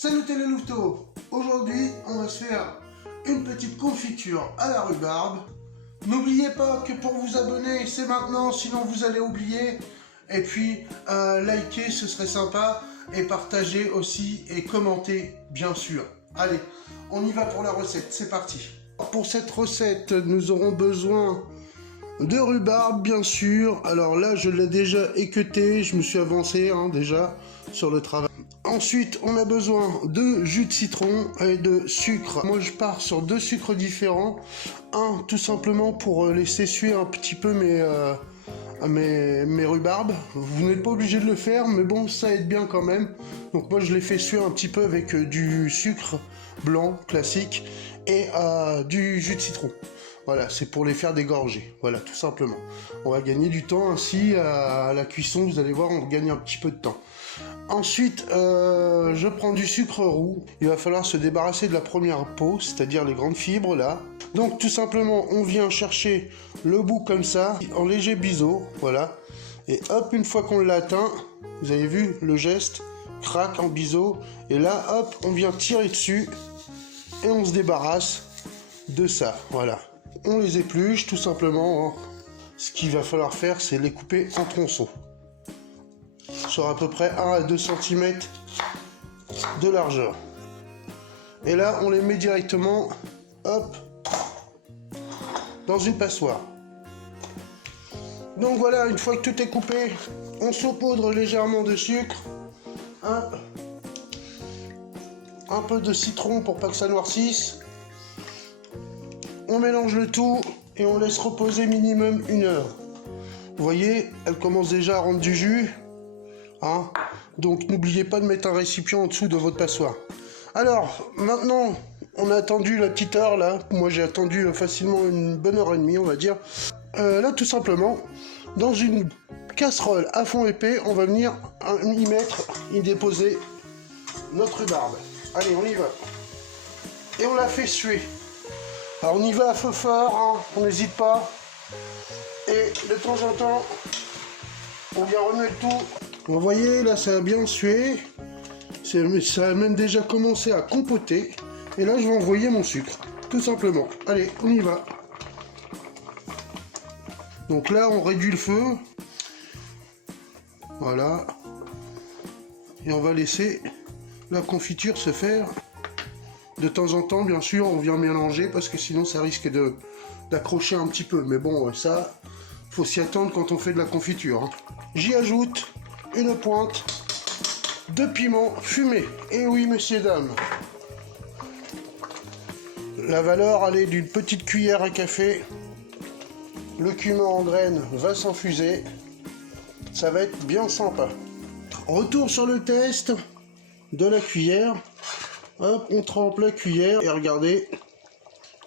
Salut les louveteaux. Aujourd'hui, on va se faire une petite confiture à la rhubarbe. N'oubliez pas que pour vous abonner, c'est maintenant, sinon vous allez oublier. Et puis, liker, ce serait sympa. Et partager aussi et commenter, bien sûr. Allez, on y va pour la recette, c'est parti. Pour cette recette, nous aurons besoin de rhubarbe, bien sûr. Alors là, je l'ai déjà équeuté, je me suis avancé déjà sur le travail. Ensuite, on a besoin de jus de citron et de sucre. Moi, je pars sur 2 sucres différents. Un, tout simplement pour laisser suer un petit peu mes rhubarbes. Vous n'êtes pas obligé de le faire, mais bon, ça aide bien quand même. Donc moi, je les fais suer un petit peu avec du sucre blanc classique et du jus de citron. Voilà, c'est pour les faire dégorger. Voilà, tout simplement. On va gagner du temps ainsi à la cuisson. Vous allez voir, on gagne un petit peu de temps. Ensuite, je prends du sucre roux. Il va falloir se débarrasser de la première peau, c'est-à-dire les grandes fibres là. Donc tout simplement, on vient chercher le bout comme ça, en léger biseau, voilà. Et hop, une fois qu'on l'a atteint, vous avez vu le geste, craque en biseau. Et là, hop, on vient tirer dessus et on se débarrasse de ça, voilà. On les épluche tout simplement. Ce qu'il va falloir faire, c'est les couper en tronçons. Sur à peu près 1 à 2 cm de largeur. Et là, on les met directement, hop, dans une passoire. Donc voilà, une fois que tout est coupé, on saupoudre légèrement de sucre, un peu de citron pour pas que ça noircisse. On mélange le tout et on laisse reposer minimum 1 heure. Vous voyez, elle commence déjà à rendre du jus. Donc n'oubliez pas de mettre un récipient en dessous de votre passoire. Alors maintenant, on a attendu la petite heure là. Moi j'ai attendu facilement une bonne heure et demie, on va dire. Là tout simplement, dans une casserole à fond épais, on va venir y déposer notre rhubarbe. Allez, on y va. Et on la fait suer. Alors on y va à feu fort, on n'hésite pas. Et de temps en temps, on vient remettre tout. Vous voyez, là, ça a bien sué. Ça a même déjà commencé à compoter. Et là, je vais envoyer mon sucre, tout simplement. Allez, on y va. Donc là, on réduit le feu. Voilà. Et on va laisser la confiture se faire. De temps en temps, bien sûr, on vient mélanger parce que sinon, ça risque d'accrocher un petit peu. Mais bon, ça, faut s'y attendre quand on fait de la confiture. J'y ajoute une pointe de piment fumé. Et oui, messieurs, dames. La valeur, elle est d'une petite cuillère à café. Le cumin en graines va s'infuser. Ça va être bien sympa. Retour sur le test de la cuillère. Hop, on trempe la cuillère et regardez.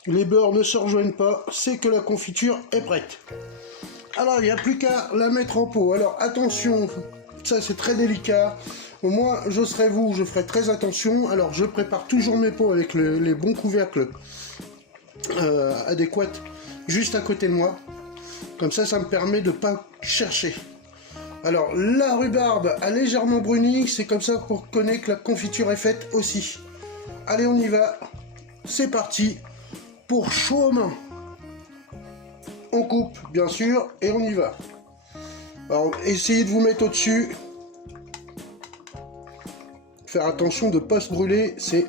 Les beurres ne se rejoignent pas. C'est que la confiture est prête. Alors, il n'y a plus qu'à la mettre en pot. Alors, attention. Ça c'est très délicat. Moi je serai vous, je ferai très attention. Alors je prépare toujours mes pots avec les bons couvercles adéquats juste à côté de moi. Comme ça me permet de ne pas chercher. Alors la rhubarbe a légèrement bruni, c'est comme ça qu'on reconnaît que la confiture est faite aussi. Allez, on y va. C'est parti pour chaud aux mains. On coupe bien sûr et on y va. Alors, essayez de vous mettre au-dessus. Faire attention de ne pas se brûler, c'est...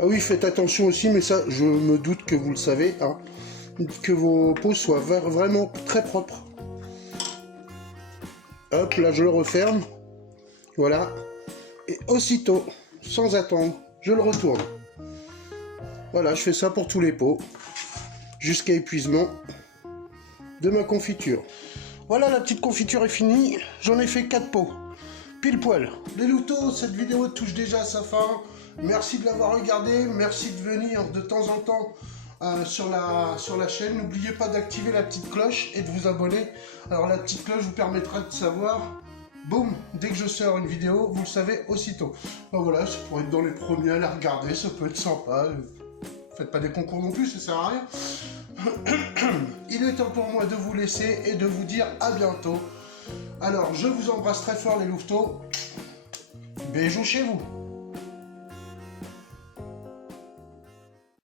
Ah oui, faites attention aussi, mais ça, je me doute que vous le savez, que vos pots soient vraiment très propres. Hop, là, je le referme. Voilà. Et aussitôt, sans attendre, je le retourne. Voilà, je fais ça pour tous les pots. Jusqu'à épuisement de ma confiture. Voilà, la petite confiture est finie, j'en ai fait 4 pots, pile poil. Les louveteaux, cette vidéo touche déjà à sa fin. Merci de l'avoir regardé, merci de venir de temps en temps sur la chaîne. N'oubliez pas d'activer la petite cloche et de vous abonner. Alors la petite cloche vous permettra de savoir, boum, dès que je sors une vidéo, vous le savez aussitôt. Donc voilà, ça pourrait être dans les premiers à la regarder, ça peut être sympa. Faites pas des concours non plus, ça sert à rien. Il est temps pour moi de vous laisser et de vous dire à bientôt. Alors, je vous embrasse très fort les louveteaux. Bisous chez vous.